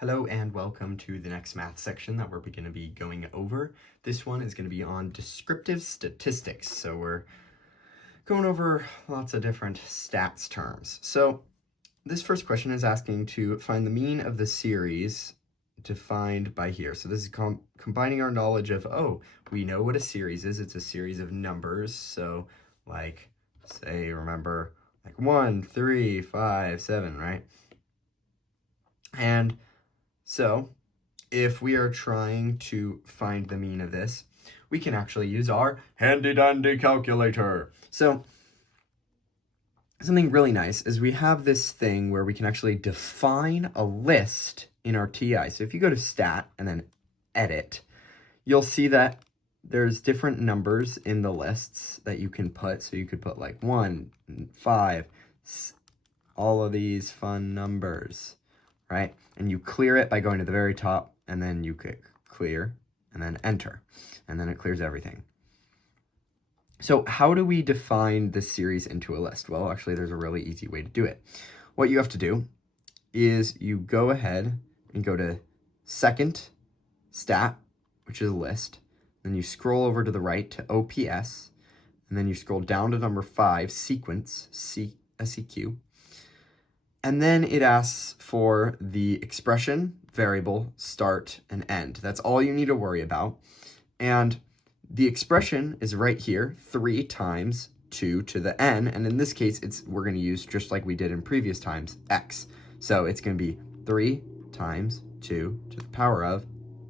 Hello and welcome to the next math section that we're going to be going over. This one is going to be on descriptive statistics. So we're going over lots of different stats terms. So this first question is asking to find the mean of the series defined by here. So this is combining our knowledge of, we know what a series is. It's a series of numbers. So like, say, remember, like 1, 3, 5, 7, right? And so if we are trying to find the mean of this, we can actually use our handy-dandy calculator. So something really nice is we have this thing where we can actually define a list in our TI. So if you go to stat and then edit, you'll see that there's different numbers in the lists that you can put. So you could put like 1, 5, all of these fun numbers, right? And you clear it by going to the very top, and then you click clear, and then enter, and then it clears everything. So how do we define this series into a list? Well, actually, there's a really easy way to do it. What you have to do is you go ahead and go to second stat, which is a list. Then you scroll over to the right to OPS, and then you scroll down to number 5, sequence, SEQ. And then it asks for the expression, variable, start, and end. That's all you need to worry about. And the expression is right here, 3 times 2 to the n. And in this case, we're going to use, just like we did in previous times, x. So it's going to be 3 times 2 to the power of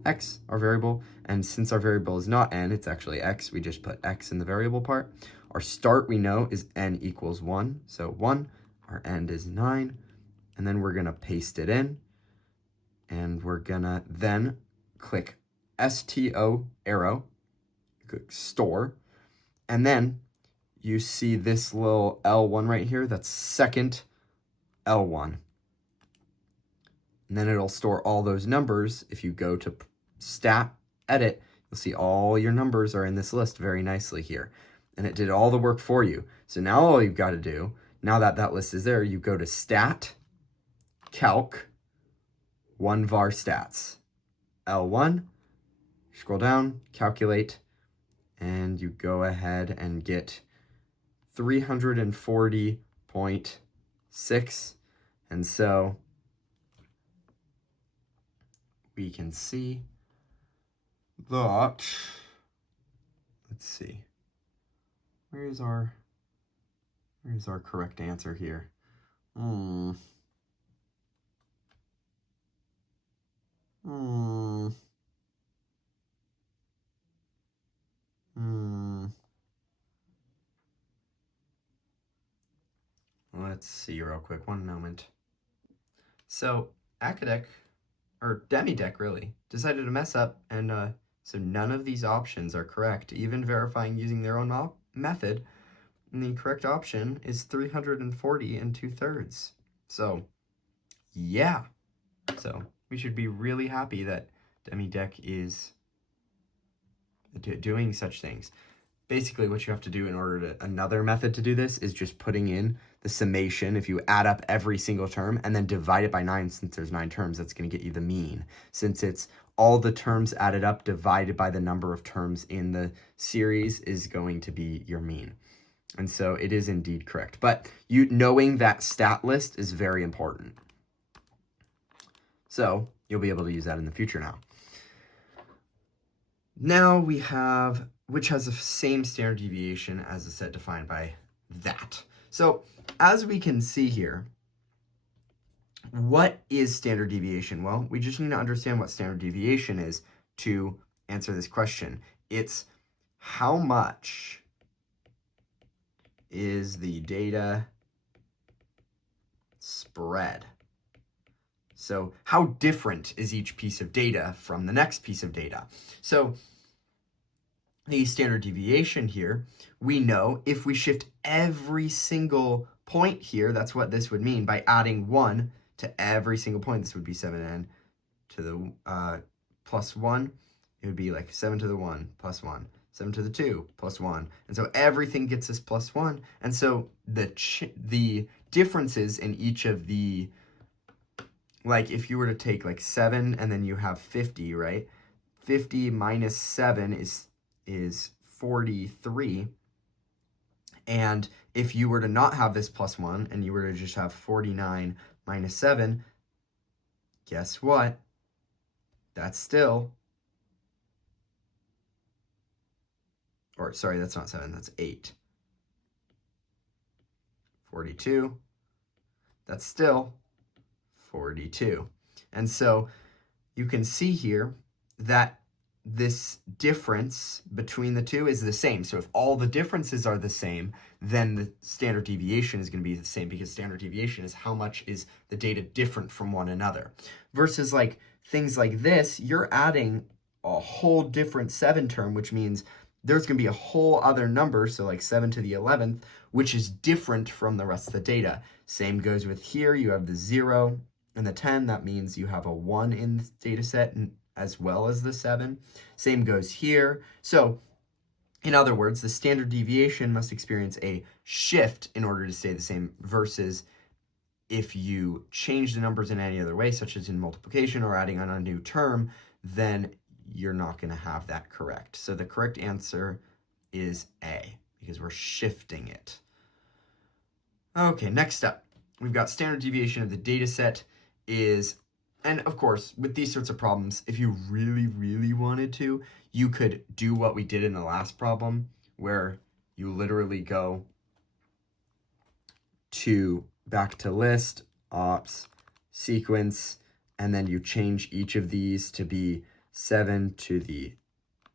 x, our variable. And since our variable is not n, it's actually x, we just put x in the variable part. Our start, we know, is n equals 1. So 1. Our end is 9, and then we're going to paste it in, and we're going to then click STO arrow, click store, and then you see this little L1 right here, that's second L1. And then it'll store all those numbers. If you go to stat, edit, you'll see all your numbers are in this list very nicely here. And it did all the work for you. So now all you've got to do, now that that list is there, you go to stat, calc, 1 var stats, L1, scroll down, calculate, and you go ahead and get 340.6. And so we can see that, let's see, where's our correct answer here? Let's see real quick, one moment. So Acadec, or Demidec really, decided to mess up, and so none of these options are correct, even verifying using their own method. And the correct option is 340 2/3. So yeah, so we should be really happy that Demidec is doing such things. Basically, what you have to do in order to, another method to do this is just putting in the summation. If you add up every single term and then divide it by 9, since there's 9 terms, that's going to get you the mean. Since it's all the terms added up divided by the number of terms in the series is going to be your mean. And so it is indeed correct. But knowing that stat list is very important. So you'll be able to use that in the future now. Now we have, which has the same standard deviation as the set defined by that. So as we can see here, what is standard deviation? Well, we just need to understand what standard deviation is to answer this question. It's how much is the data spread? So how different is each piece of data from the next piece of data? So the standard deviation here, we know if we shift every single point here, that's what this would mean. By adding 1 to every single point, this would be 7n to the plus 1. It would be like 7 to the 1 plus 1. 7 to the 2 plus 1. And so everything gets us plus 1. And so the differences in each of the like if you were to take like 7 and then you have 50, right? 50 minus 7 is 43. And if you were to not have this plus 1 and you were to just have 49 minus 7, guess what? That's still, or sorry, that's not 7, that's 8. 42, that's still 42. And so you can see here that this difference between the two is the same. So if all the differences are the same, then the standard deviation is going to be the same, because standard deviation is how much is the data different from one another. Versus like things like this, you're adding a whole different 7 term, which means there's going to be a whole other number, so like 7 to the 11th, which is different from the rest of the data. Same goes with here. You have the 0 and the 10. That means you have a 1 in the data set as well as the 7. Same goes here. So in other words, the standard deviation must experience a shift in order to stay the same, versus if you change the numbers in any other way, such as in multiplication or adding on a new term, then you're not going to have that correct. So the correct answer is A, because we're shifting it. Okay, next up, we've got standard deviation of the data set is, and of course, with these sorts of problems, if you really, really wanted to, you could do what we did in the last problem, where you literally go back to list, ops, sequence, and then you change each of these to be 7 to the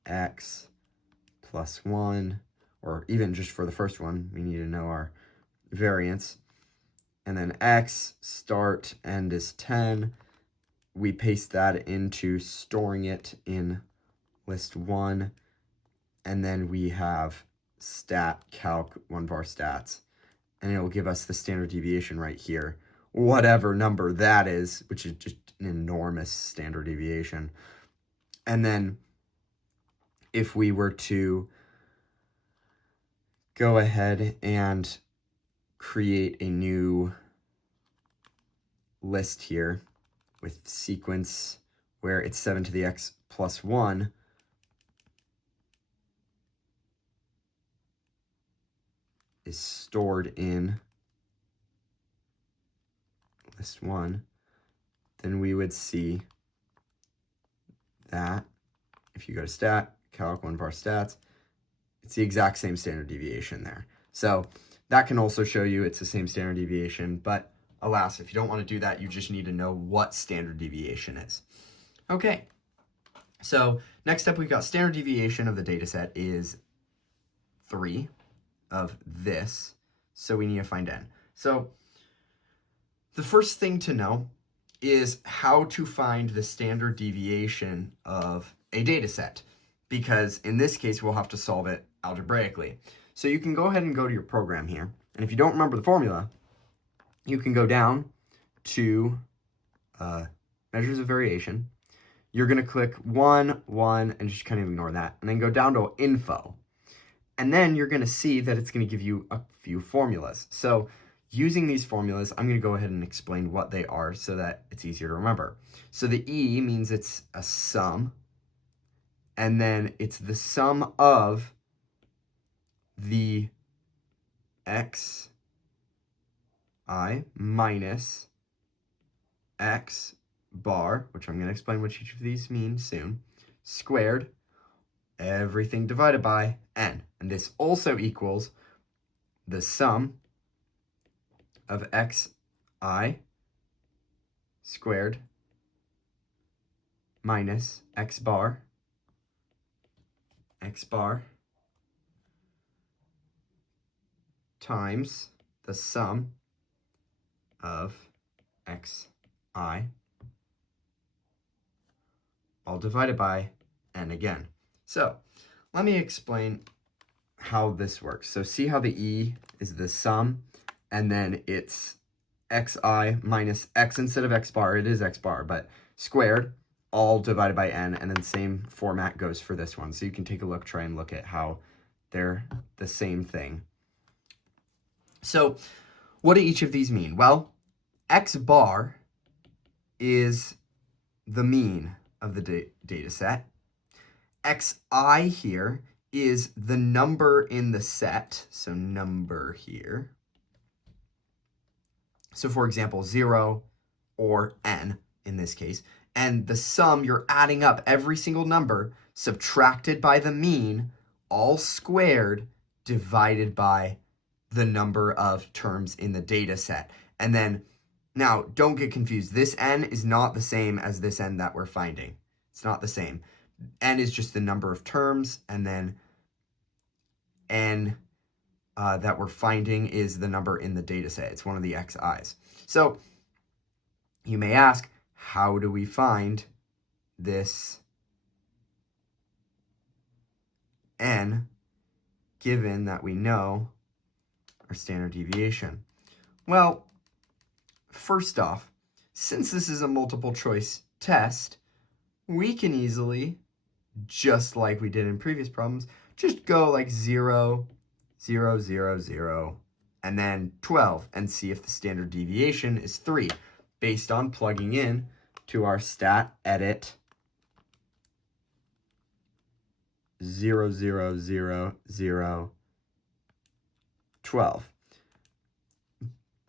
x plus 1, or even just for the first one, we need to know our variance. And then x start end is 10. We paste that into storing it in list 1. And then we have stat calc 1var stats. And it will give us the standard deviation right here, whatever number that is, which is just an enormous standard deviation. And then if we were to go ahead and create a new list here with sequence where it's 7 to the x plus 1, is stored in list 1, then we would see that if you go to stat, calc 1var stats, it's the exact same standard deviation there. So that can also show you it's the same standard deviation, but alas, if you don't want to do that, you just need to know what standard deviation is. Okay, so next up we've got standard deviation of the data set is 3 of this, so we need to find n. So the first thing to know is how to find the standard deviation of a data set, because in this case we'll have to solve it algebraically. So you can go ahead and go to your program here, and if you don't remember the formula, you can go down to measures of variation. You're going to click 1, 1, and just kind of ignore that, and then go down to info. And then you're going to see that it's going to give you a few formulas. So using these formulas, I'm going to go ahead and explain what they are so that it's easier to remember. So the E means it's a sum, and then it's the sum of the xi minus x bar, which I'm going to explain what each of these means soon, squared, everything divided by n. And this also equals the sum of xi squared minus x bar times the sum of xi all divided by n again. So let me explain how this works. So see how the E is the sum, and then it's xi minus x instead of x bar. It is x bar, but squared, all divided by n, and then same format goes for this one. So you can take a look, try and look at how they're the same thing. So what do each of these mean? Well, x bar is the mean of the data set. Xi here is the number in the set, so number here. So for example, 0 or n in this case. And the sum, you're adding up every single number subtracted by the mean, all squared, divided by the number of terms in the data set. And then, now, don't get confused. This n is not the same as this n that we're finding. It's not the same. N is just the number of terms, and then n that we're finding is the number in the data set. It's one of the xi's. So you may ask, how do we find this n given that we know our standard deviation? Well, first off, since this is a multiple choice test, we can easily, just like we did in previous problems, just go like 0, 0, 0, 0, and then 12, and see if the standard deviation is 3, based on plugging in to our stat edit 0, 0, 0, 0, 12.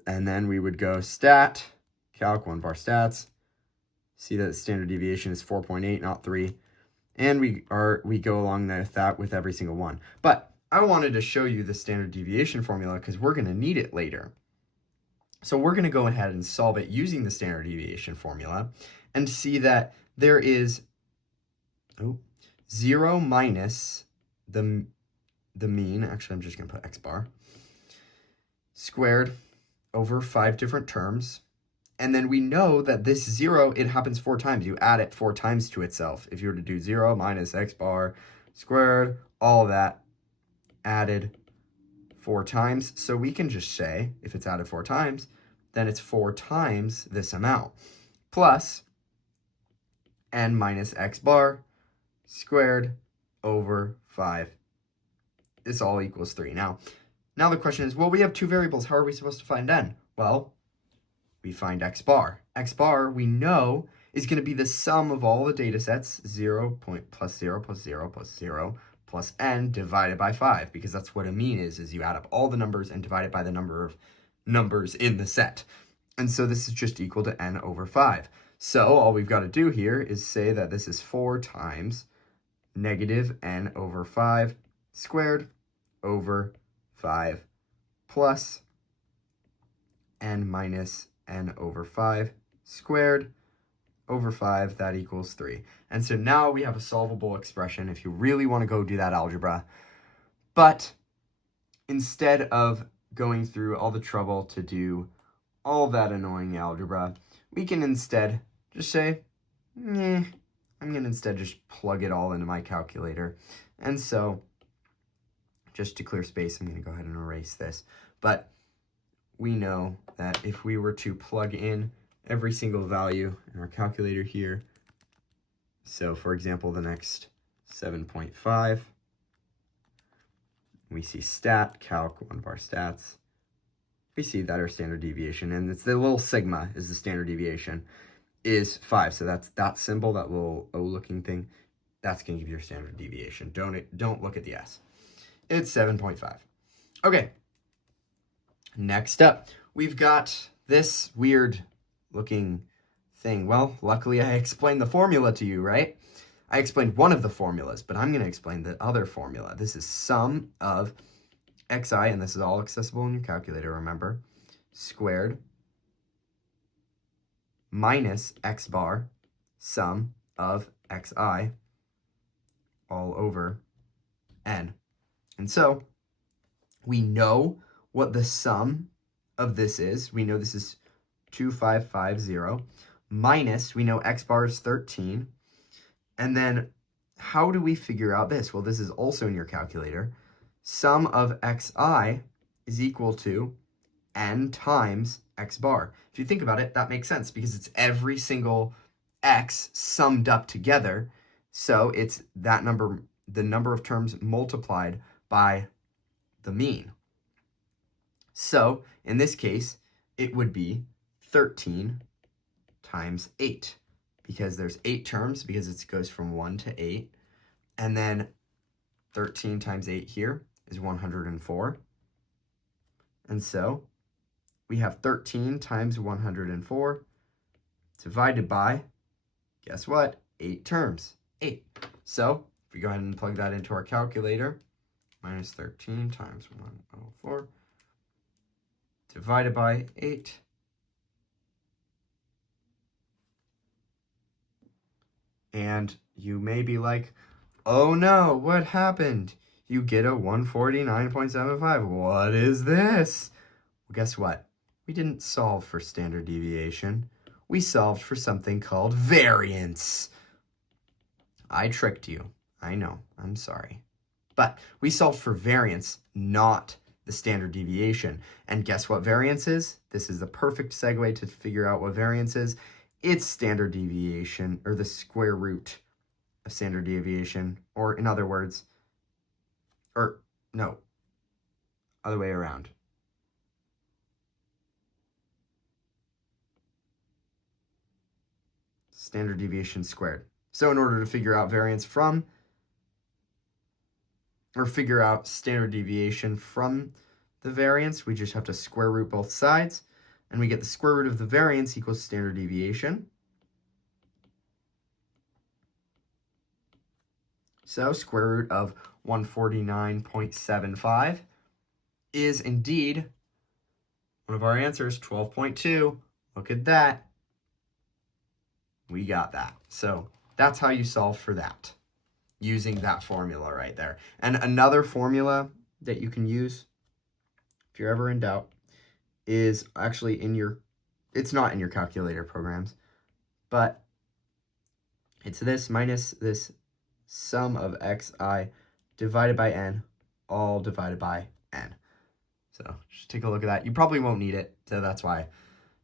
And then we would go stat, calc, 1 bar stats, see that the standard deviation is 4.8, not 3. And we go along with that with every single one. But I wanted to show you the standard deviation formula because we're going to need it later. So we're going to go ahead and solve it using the standard deviation formula and see that there is 0 minus the mean, actually I'm just going to put x bar, squared over 5 different terms. And then we know that this 0, it happens 4 times. You add it 4 times to itself. If you were to do 0 minus x bar squared, all of that added 4 times. So we can just say, if it's added 4 times, then it's 4 times this amount, plus n minus x bar squared over 5. This all equals 3. Now the question is, well, we have 2 variables. How are we supposed to find n? Well, we find x bar. X bar, we know, is going to be the sum of all the data sets, 0 plus 0 plus 0 plus 0 plus n divided by 5, because that's what a mean is you add up all the numbers and divide it by the number of numbers in the set. And so this is just equal to n over 5. So all we've got to do here is say that this is 4 times negative n over 5 squared over 5 plus n minus n over 5 squared over 5, that equals 3. And so now we have a solvable expression if you really want to go do that algebra. But instead of going through all the trouble to do all that annoying algebra, we can instead just say, I'm going to instead just plug it all into my calculator. And so, just to clear space, I'm going to go ahead and erase this. But we know that if we were to plug in every single value in our calculator here, so for example, the next 7.5, we see stat, calc, 1 bar stats, we see that our standard deviation, and it's the little sigma is the standard deviation, is 5. So that's that symbol, that little O looking thing, that's going to give you your standard deviation. Don't look at the S. It's 7.5. Okay. Next up, we've got this weird looking thing. Well, luckily I explained the formula to you, right? I explained one of the formulas, but I'm going to explain the other formula. This is sum of xi, and this is all accessible in your calculator, remember, squared minus x bar, sum of xi, all over n. And so we know what the sum of this is. We know this is 2550 minus, we know x bar is 13. And then how do we figure out this? Well, this is also in your calculator. Sum of xi is equal to n times x bar. If you think about it, that makes sense because it's every single x summed up together. So it's that number, the number of terms multiplied by the mean. So in this case, it would be 13 times 8, because there's 8 terms, because it goes from 1 to 8. And then 13 times 8 here is 104. And so we have 13 times 104 divided by, guess what? 8 terms, 8. So if we go ahead and plug that into our calculator, minus 13 times 104 divided by 8. And you may be like, oh no, what happened? You get a 149.75. What is this? Well, guess what? We didn't solve for standard deviation. We solved for something called variance. I tricked you. I know. I'm sorry. But we solved for variance, not the standard deviation. And guess what variance is? This is the perfect segue to figure out what variance is. It's standard deviation, or the square root of standard deviation, or in other words, or no, other way around. Standard deviation squared. So in order to figure out variance from, or figure out standard deviation from the variance, we just have to square root both sides, and we get the square root of the variance equals standard deviation. So square root of 149.75 is indeed one of our answers, 12.2. Look at that. We got that. So that's how you solve for that, using that formula right there. And another formula that you can use, if you're ever in doubt, is actually in your, it's not in your calculator programs, but it's this minus this sum of xi divided by n, all divided by n. So just take a look at that. You probably won't need it, so that's why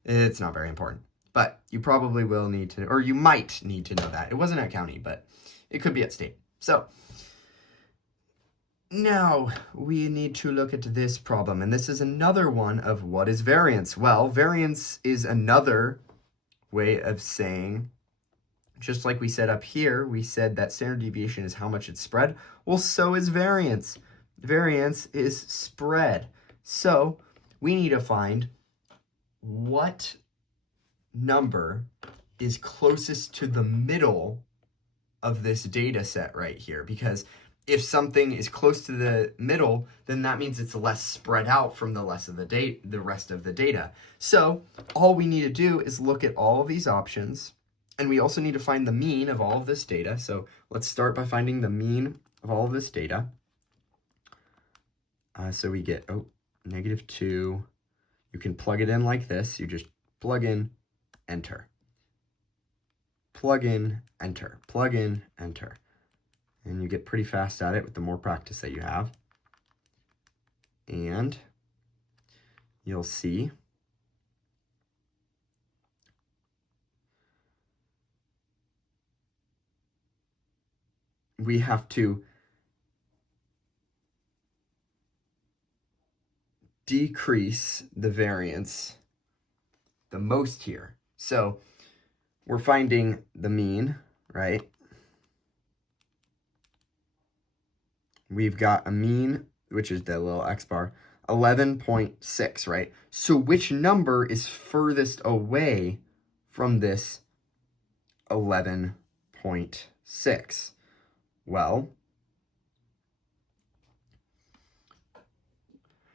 it's not very important. But you probably will need to, or you might need to know that. It wasn't at county, but it could be at state. So now we need to look at this problem, and this is another one of what is variance. Well, variance is another way of saying, just like we said up here, we said that standard deviation is how much it's spread. Well, so is variance. Variance is spread. So we need to find what number is closest to the middle of this data set right here, because if something is close to the middle, then that means it's less spread out from the rest of the data. So all we need to do is look at all of these options, and we also need to find the mean of all of this data. So let's start by finding the mean of all of this data. So we get, -2. You can plug it in like this. You just plug in, enter. Plug in, enter. Plug in, enter. And you get pretty fast at it with the more practice that you have. And you'll see we have to decrease the variance the most here. So we're finding the mean, right? We've got a mean, which is the little x bar, 11.6, right? So which number is furthest away from this 11.6? Well,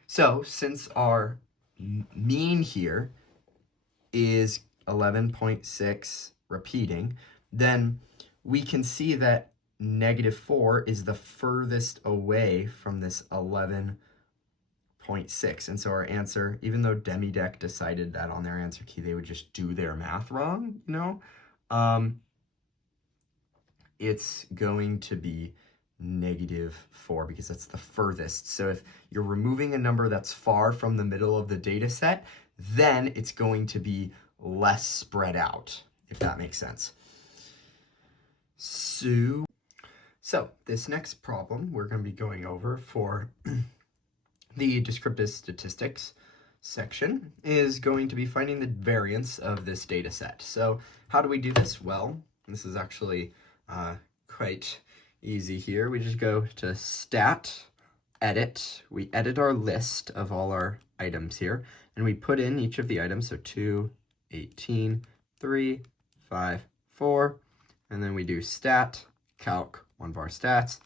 so since our mean here is 11.6 repeating, then we can see that -4 is the furthest away from this 11.6. And so our answer, even though DemiDeck decided that on their answer key they would just do their math wrong, it's going to be -4 because that's the furthest. So if you're removing a number that's far from the middle of the data set, then it's going to be less spread out, if that makes sense. So this next problem we're going to be going over for the descriptive statistics. section is going to be finding the variance of this data set. So how do we do this? Well, this is actually quite easy here. We just go to stat, edit. We edit our list of all our items here, and we put in each of the items. So 2, 18, 3, 5, 4, and then we do stat, calc, 1var stats,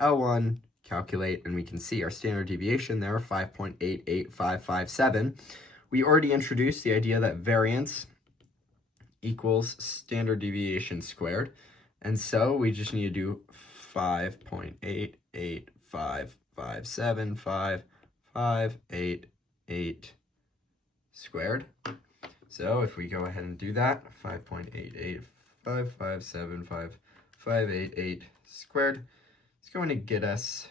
L1, calculate, and we can see our standard deviation there, 5.88557. We already introduced the idea that variance equals standard deviation squared, and so we just need to do 5.885575588 squared. So if we go ahead and do that, 5.885575588 squared, it's going to get us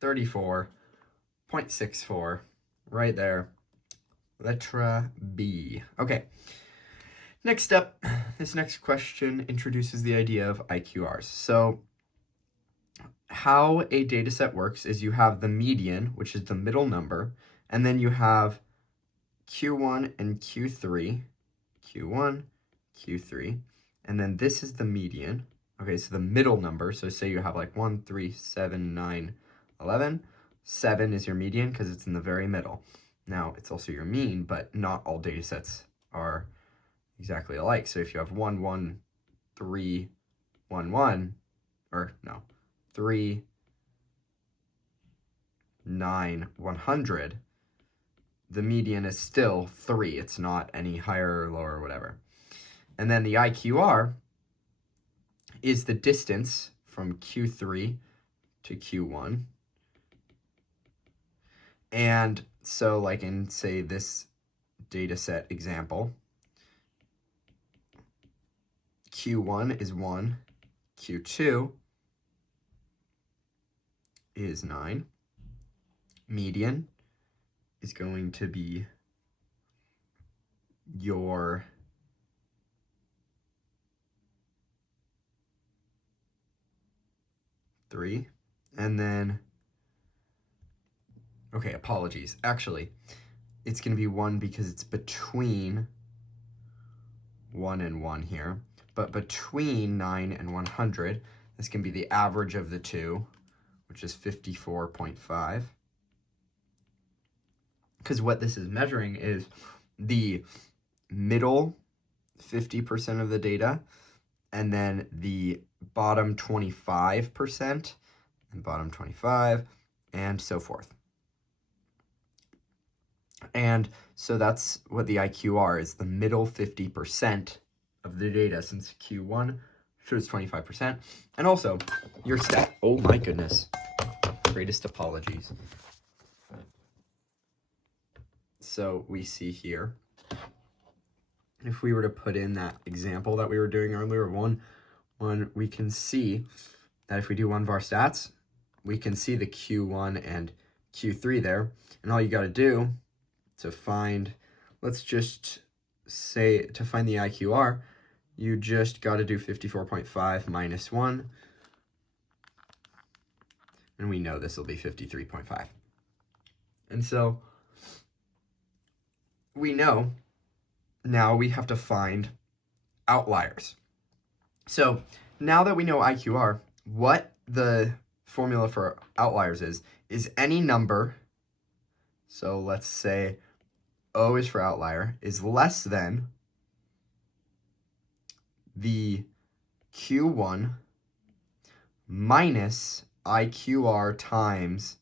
34.64 right there. Letra B. Okay. Next up, this next question introduces the idea of IQRs. So how a data set works is you have the median, which is the middle number, and then you have Q1 and Q3, Q1, Q3, and then this is the median. Okay, so the middle number, so say you have like 1, 3, 7, 9, 11. 7 is your median because it's in the very middle. Now, it's also your mean, but not all data sets are exactly alike. So if you have 1, 1, 3, 1, 1, or no, 3, 9, 100, the median is still 3. It's not any higher or lower or whatever. And then the IQR is the distance from Q3 to Q1. And so like in, say, this data set example, Q1 is 1, Q2 is 9, median is going to be your three, and then, okay, apologies. Actually, it's going to be 1 because it's between 1 and 1 here. But between 9 and 100, this can be the average of the two, which is 54.5. Because what this is measuring is the middle 50% of the data, and then the bottom 25%, and bottom 25, and so forth. And so that's what the IQR is, the middle 50% of the data, since Q1 shows 25%. And also, your stat, oh my goodness, greatest apologies. So we see here, if we were to put in that example that we were doing earlier, one, we can see that if we do 1var stats, we can see the Q1 and Q3 there. And all you got to do to find, let's just say, to find the IQR, you just got to do 54.5 minus 1. And we know this will be 53.5. And so we know now we have to find outliers. So now that we know IQR, what the formula for outliers is any number, so let's say O is for outlier, is less than the Q1 minus IQR times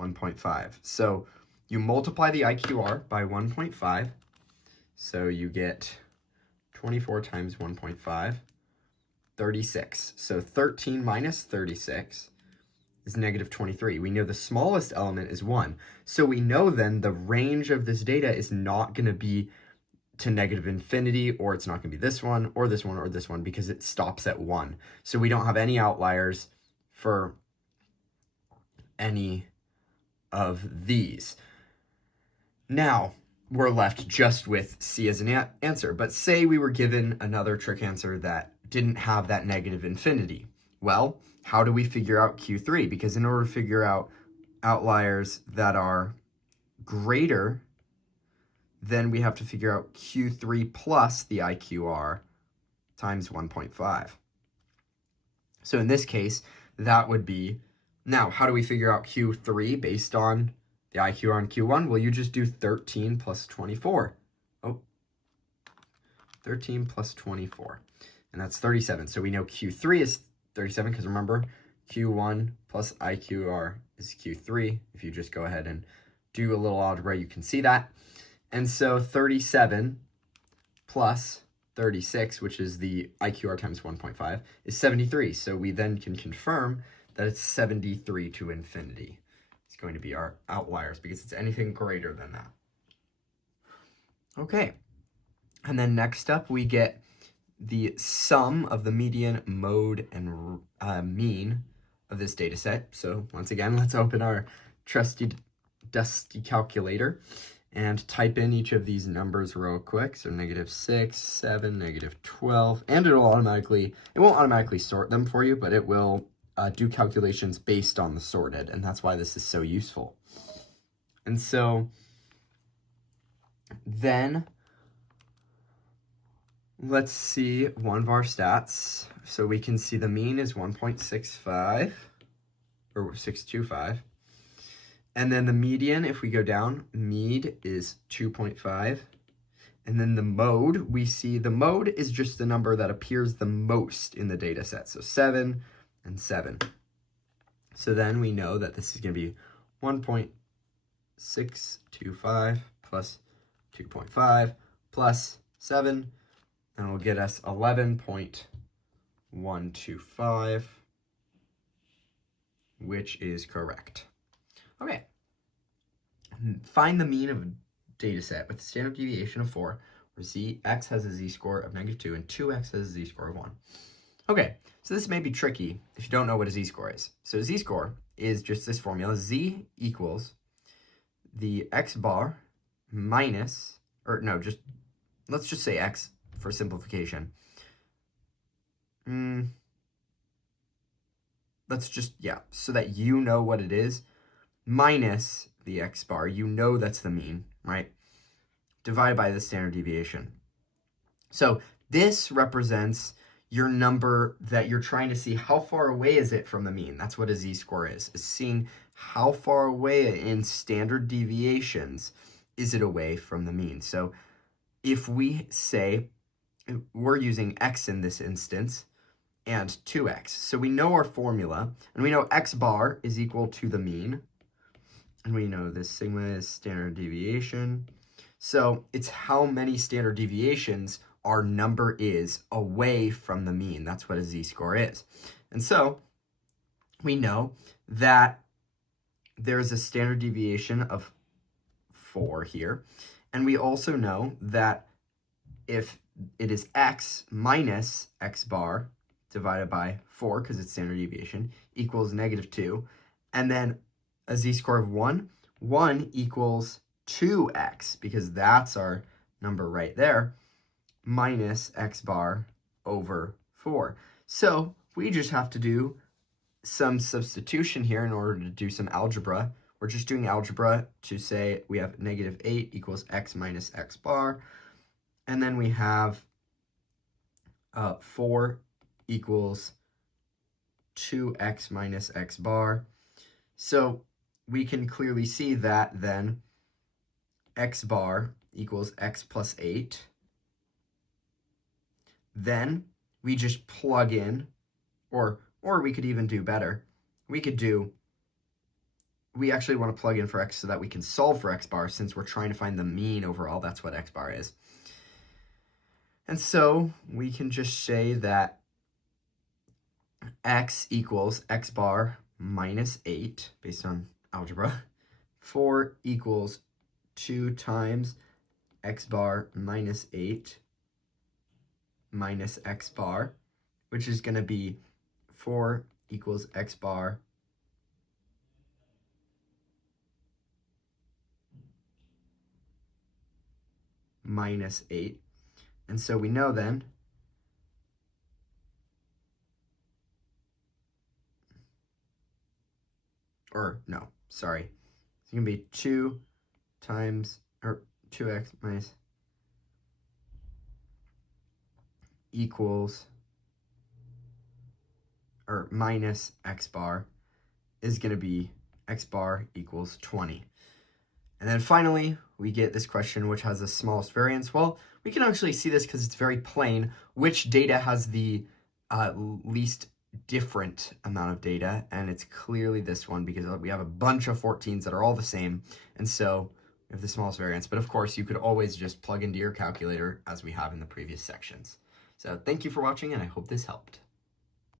1.5. So you multiply the IQR by 1.5, so you get 24 times 1.5, 36. So 13 minus 36 is negative 23. We know the smallest element is 1. So we know then the range of this data is not going to be to negative infinity, or it's not going to be this one, or this one, or this one, because it stops at 1. So we don't have any outliers for any of these. Now, we're left just with C as an answer. But say we were given another trick answer that didn't have that negative infinity. Well, how do we figure out Q3? Because in order to figure out outliers that are greater then we have to figure out Q3 plus the IQR times 1.5. So in this case, that would be, now how do we figure out Q3 based on the IQR on Q1? Well, you just do 13 plus 24. 13 plus 24. And that's 37. So we know Q3 is 37 because remember, Q1 plus IQR is Q3. If you just go ahead and do a little algebra, you can see that. And so 37 plus 36, which is the IQR times 1.5, is 73. So we then can confirm that it's 73 to infinity. It's going to be our outliers because it's anything greater than that. Okay. And then next up, we get the sum of the median, mode, and mean of this data set. So once again, let's open our trusty, dusty calculator and type in each of these numbers real quick. So -6, 7, -12, and it won't automatically sort them for you, but it will do calculations based on the sorted, and that's why this is so useful. And so then let's see one of our stats. So we can see the mean is 1.65 or 625. And then the median, if we go down, med is 2.5. And then the mode, we see the mode is just the number that appears the most in the data set. So 7 and 7. So then we know that this is going to be 1.625 plus 2.5 plus 7. And it'll get us 11.125, which is correct. Okay. Find the mean of a data set with a standard deviation of 4, where x has a z-score of -2 and 2x has a z-score of 1. Okay, so this may be tricky if you don't know what a z-score is. So a z-score is just this formula. Z equals the x bar minus, or no, let's just say x for simplification. Let's just, so that you know what it is, minus the x bar, you know that's the mean, right? Divided by the standard deviation. So this represents your number that you're trying to see how far away is it from the mean. That's what a z-score is seeing how far away in standard deviations is it away from the mean. So if we say we're using x in this instance and 2x, so we know our formula, and we know x bar is equal to the mean, and we know this sigma is standard deviation. So it's how many standard deviations our number is away from the mean. That's what a z-score is. And so we know that there's a standard deviation of 4 here. And we also know that if it is x minus x bar divided by 4, because it's standard deviation, equals -2, and then a z-score of 1 equals 2x, because that's our number right there, minus x bar over 4. So we just have to do some substitution here in order to do some algebra. We're just doing algebra to say we have -8 equals x minus x bar, and then we have 4 equals 2x minus x bar. So we can clearly see that then x bar equals x plus 8. Then we just plug in, or we could even do better. We actually want to plug in for x so that we can solve for x bar, since we're trying to find the mean overall. That's what x bar is. And so we can just say that x equals x bar minus 8, based on algebra. 4 equals 2 times x bar minus 8 minus x bar, which is going to be 4 equals x bar minus 8. And so we know then it's going to be 2 times, or 2x minus equals, or minus x bar is going to be x bar equals 20. And then finally, we get this question, which has the smallest variance. Well, we can actually see this because it's very plain. Which data has the least different amount of data? And it's clearly this one, because we have a bunch of 14s that are all the same. And so we have the smallest variance. But of course, you could always just plug into your calculator, as we have in the previous sections. So thank you for watching, and I hope this helped.